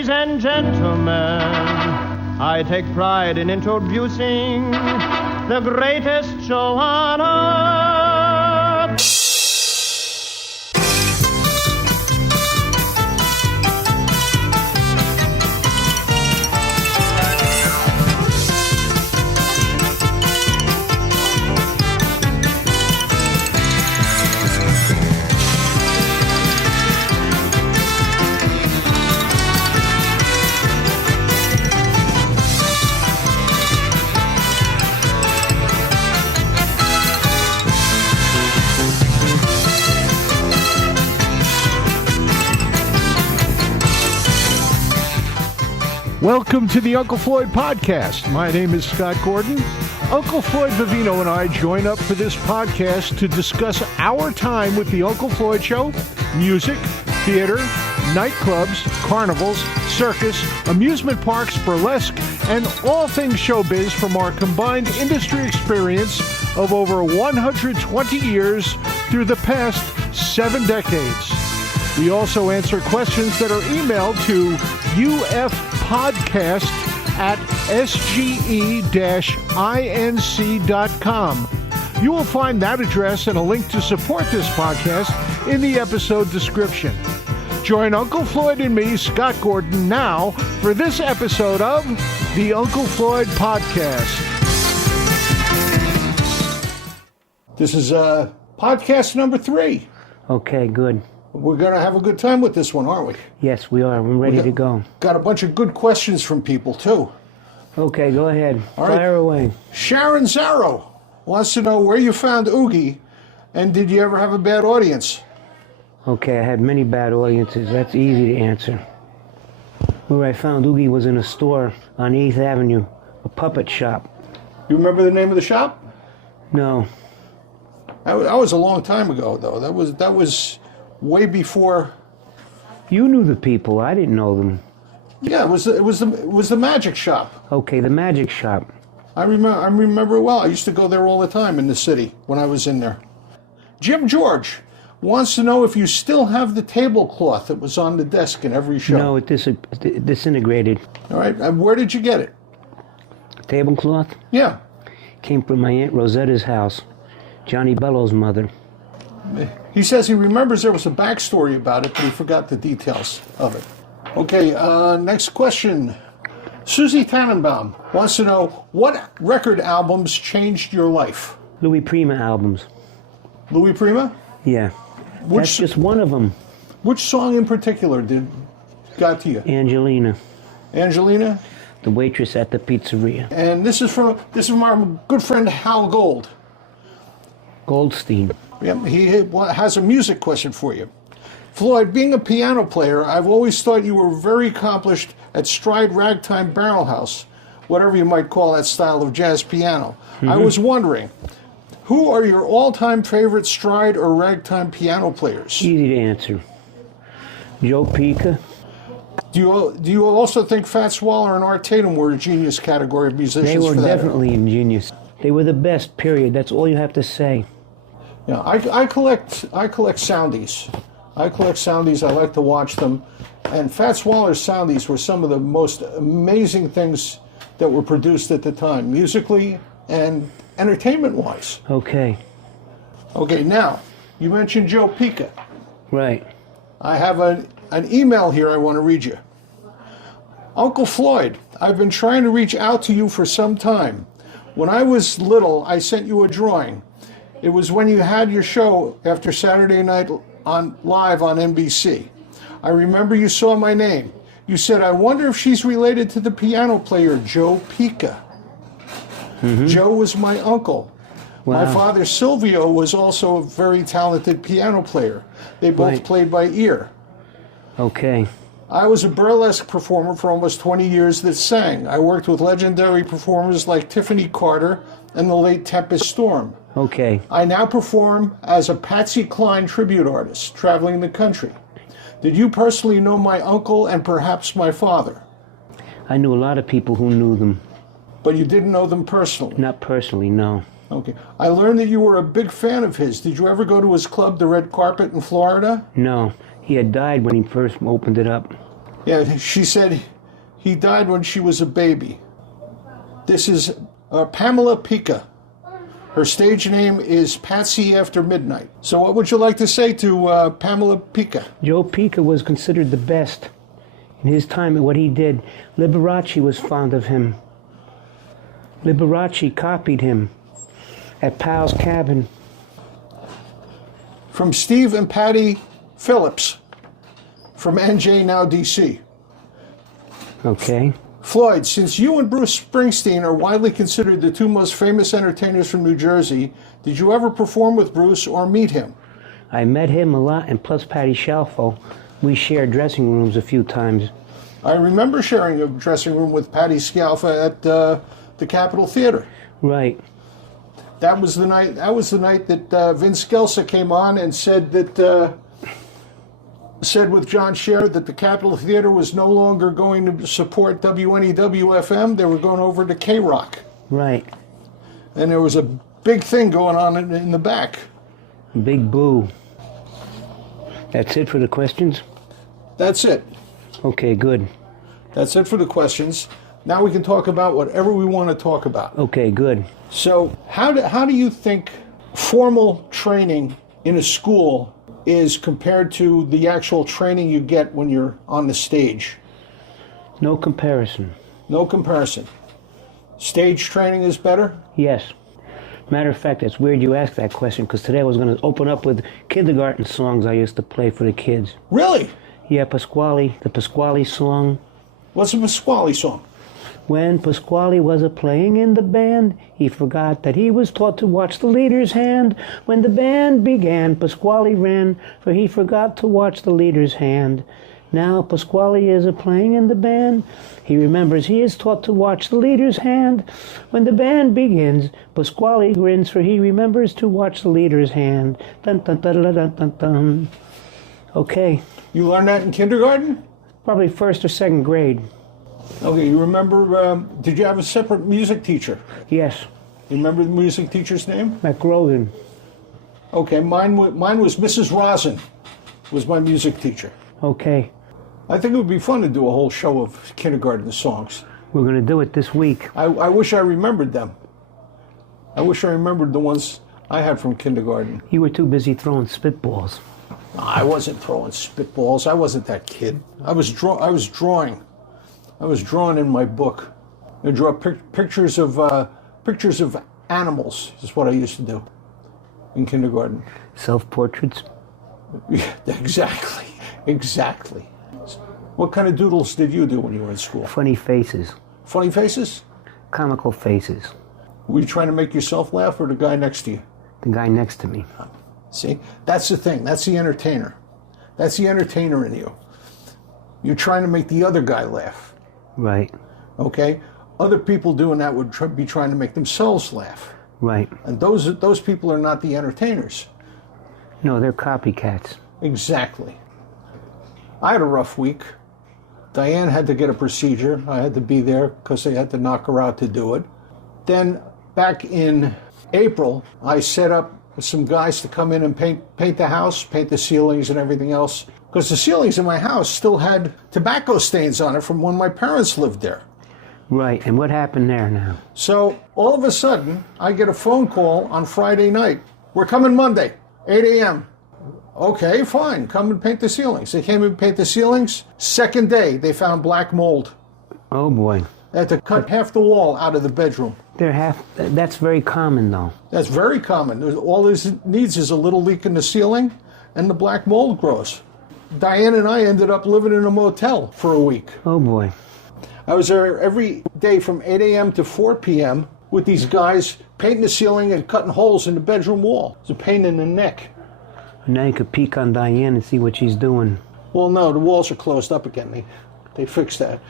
Ladies and gentlemen, I take pride in introducing the greatest show on earth. Welcome to the Uncle Floyd Podcast. My name is Scott Gordon. Uncle Floyd Vivino and I join up for this podcast to discuss our time with the Uncle Floyd Show, music, theater, nightclubs, carnivals, circus, amusement parks, burlesque, and all things showbiz from our combined industry experience of over 120 years through the past 7 decades. We also answer questions that are emailed to ufpodcast@sge-inc.com. You will find that address and a link to support this podcast in the episode description. Join Uncle Floyd and me, Scott Gordon, now for this episode of the Uncle Floyd Podcast. This is podcast number 3. Okay, good. We're going to have a good time with this one, aren't we? Yes, we are. We're ready to go. Got a bunch of good questions from people, too. Okay, go ahead. All right. Fire away. Sharon Zarrow wants to know where you found Oogie, and did you ever have a bad audience? Okay, I had many bad audiences. That's easy to answer. Where I found Oogie was in a store on 8th Avenue, a puppet shop. You remember the name of the shop? No. That was a long time ago, though. That was way before. You knew the people. I didn't know them. Yeah, it was the magic shop. Okay, the magic shop. I remember it well. I used to go there all the time in the city when I was in there. Jim George wants to know if you still have the tablecloth that was on the desk in every show. No, it disintegrated. All right, and where did you get it? Tablecloth? Yeah. Came from my Aunt Rosetta's house, Johnny Bellow's mother. He says he remembers there was a backstory about it, but he forgot the details of it. Okay, next question. Susie Tannenbaum wants to know, what record albums changed your life? Louis Prima albums. Louis Prima? Yeah. That's just one of them. Which song in particular got to you? Angelina. Angelina? The waitress at the pizzeria. And this is from our good friend Hal Goldstein. Yeah, he has a music question for you. Floyd, being a piano player, I've always thought you were very accomplished at stride ragtime barrel house, whatever you might call that style of jazz piano. Mm-hmm. I was wondering, who are your all-time favorite stride or ragtime piano players? Easy to answer. Joe Pica. Do you also think Fats Waller and Art Tatum were a genius category of musicians? They were for that definitely ingenious. They were the best, period. That's all you have to say. Yeah, I collect soundies. I like to watch them. And Fats Waller's soundies were some of the most amazing things that were produced at the time, musically and entertainment-wise. Okay. Okay, now, you mentioned Joe Pica. Right. I have an email here I want to read you. Uncle Floyd, I've been trying to reach out to you for some time. When I was little, I sent you a drawing. It was when you had your show after Saturday night live on NBC. I remember you saw my name. You said, I wonder if she's related to the piano player Joe Pica. Mm-hmm. Joe was my uncle. Wow. My father, Silvio, was also a very talented piano player. They both played by ear. Okay. I was a burlesque performer for almost 20 years that sang. I worked with legendary performers like Tiffany Carter and the late Tempest Storm. Okay. I now perform as a Patsy Cline tribute artist, traveling the country. Did you personally know my uncle and perhaps my father? I knew a lot of people who knew them. But you didn't know them personally? Not personally, no. Okay. I learned that you were a big fan of his. Did you ever go to his club, the Red Carpet in Florida? No. He had died when he first opened it up. Yeah, she said he died when she was a baby. This is Pamela Pica. Her stage name is Patsy After Midnight. So what would you like to say to Pamela Pica? Joe Pica was considered the best in his time at what he did. Liberace was fond of him. Liberace copied him at Pal's Cabin. From Steve and Patty Phillips, from NJ Now DC. Okay. Floyd, since you and Bruce Springsteen are widely considered the two most famous entertainers from New Jersey, did you ever perform with Bruce or meet him? I met him a lot, and plus Patty Shalfo. We shared dressing rooms a few times. I remember sharing a dressing room with Patty Shalfo at the Capitol Theater. Right. That was the night. That was the night that Vince Scelsa came on and said that said with John Scher that the Capitol Theater was no longer going to support WNEW-FM. They were going over to K-Rock. Right. And there was a big thing going on in the back. Big boo. That's it for the questions? That's it. Okay, good. That's it for the questions. Now we can talk about whatever we want to talk about. Okay, good. So how do you think formal training in a school is compared to the actual training you get when you're on the stage? No comparison. No comparison. Stage training is better? Yes. Matter of fact, it's weird you ask that question, because today I was going to open up with kindergarten songs I used to play for the kids. Really? Yeah, Pasquale, the Pasquale song. What's a Pasquale song? When Pasquale was a-playing in the band, he forgot that he was taught to watch the leader's hand. When the band began, Pasquale ran, for he forgot to watch the leader's hand. Now Pasquale is a-playing in the band. He remembers he is taught to watch the leader's hand. When the band begins, Pasquale grins, for he remembers to watch the leader's hand. Dun dun dun dun dun dun dun. Okay. You learned that in kindergarten? Probably first or second grade. Okay, you remember, did you have a separate music teacher? Yes. You remember the music teacher's name? McRogan. Okay, mine was Mrs. Rosin, was my music teacher. Okay. I think it would be fun to do a whole show of kindergarten songs. We're going to do it this week. I wish I remembered them. I wish I remembered the ones I had from kindergarten. You were too busy throwing spitballs. I wasn't throwing spitballs. I wasn't that kid. I was drawing. I was drawing in my book. I draw pictures of animals. Is what I used to do in kindergarten. Self-portraits? Yeah, exactly. What kind of doodles did you do when you were in school? Funny faces. Funny faces? Comical faces. Were you trying to make yourself laugh or the guy next to you? The guy next to me. See, that's the thing. That's the entertainer. That's the entertainer in you. You're trying to make the other guy laugh. Right. Okay? Other people doing that would be trying to make themselves laugh. Right. And those people are not the entertainers. No, they're copycats. Exactly. I had a rough week. Diane had to get a procedure. I had to be there because they had to knock her out to do it. Then back in April, I set up some guys to come in and paint the house, paint the ceilings and everything else. Because the ceilings in my house still had tobacco stains on it from when my parents lived there. Right, and what happened there now? So all of a sudden, I get a phone call on Friday night. We're coming Monday, 8 a.m. Okay, fine, come and paint the ceilings. They came and paint the ceilings. Second day, they found black mold. Oh boy. They had to cut half the wall out of the bedroom. That's very common though. That's very common. All this needs is a little leak in the ceiling and the black mold grows. Diane and I ended up living in a motel for a week. Oh boy. I was there every day from 8 a.m. to 4 p.m. with these guys painting the ceiling and cutting holes in the bedroom wall. It's a pain in the neck. And now you could peek on Diane and see what she's doing. Well, no, the walls are closed up again. They fixed that.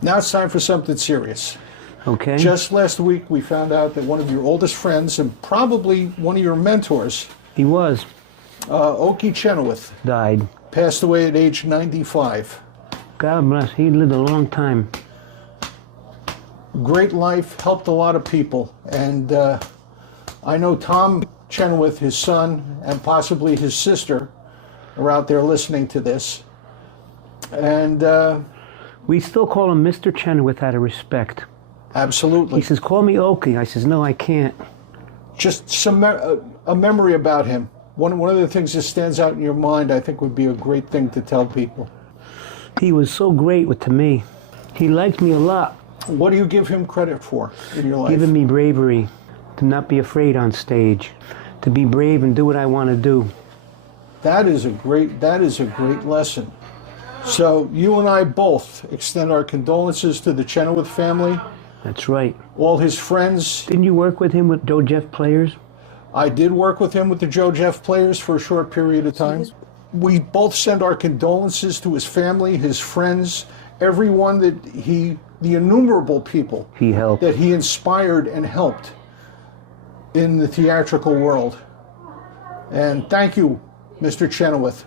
Now it's time for something serious. Okay. Just last week we found out that one of your oldest friends and probably one of your mentors, He was. Okie Chenoweth, Died. passed away at age 95. God bless. He lived a long time. Great life, helped a lot of people. And I know Tom Chenoweth, his son, and possibly his sister are out there listening to this. And We still call him Mr. Chenoweth out of respect. absolutely. He says, call me Oakley. I says, no, I can't. Just a memory about him. One of the things that stands out in your mind, I think, would be a great thing to tell people. He was so great to me. He liked me a lot. What do you give him credit for in your life? Giving me bravery, to not be afraid on stage, to be brave and do what I want to do. That is a great lesson. So you and I both extend our condolences to the Chenoweth family. That's right. All his friends. Didn't you work with him with Joe Jeff Players? I did work with him with the Joe Jeff Players for a short period of time. We both send our condolences to his family, his friends, everyone that the innumerable people He helped. that he inspired and helped in the theatrical world. And thank you, Mr. Chenoweth,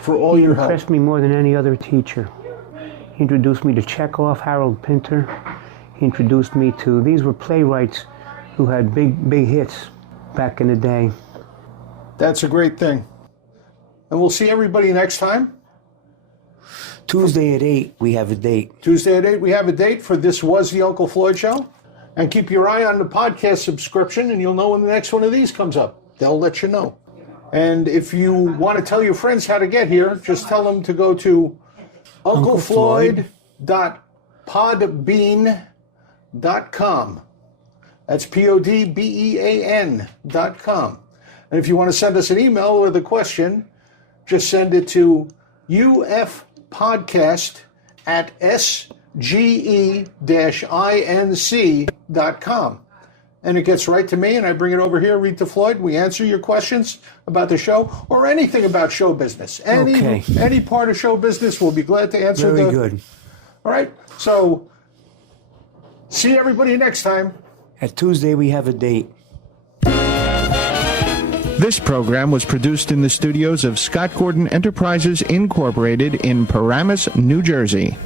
for all He your help. impressed me more than any other teacher. He introduced me to Chekhov, Harold Pinter. He introduced me to, these were playwrights who had big hits back in the day. That's a great thing. And we'll see everybody next time. Tuesday at 8, we have a date. Tuesday at 8, we have a date for This Was the Uncle Floyd Show. And keep your eye on the podcast subscription, and you'll know when the next one of these comes up. They'll let you know. And if you want to tell your friends how to get here, just tell them to go to unclefloyd.podbean.com. That's PODBEAN.com. And if you want to send us an email with a question, just send it to ufpodcast@sge-inc.com. And it gets right to me, and I bring it over here, read to Floyd. We answer your questions about the show or anything about show business. Any part of show business, we'll be glad to answer. Very good. All right. So, see everybody next time. At Tuesday, we have a date. This program was produced in the studios of Scott Gordon Enterprises, Incorporated in Paramus, New Jersey.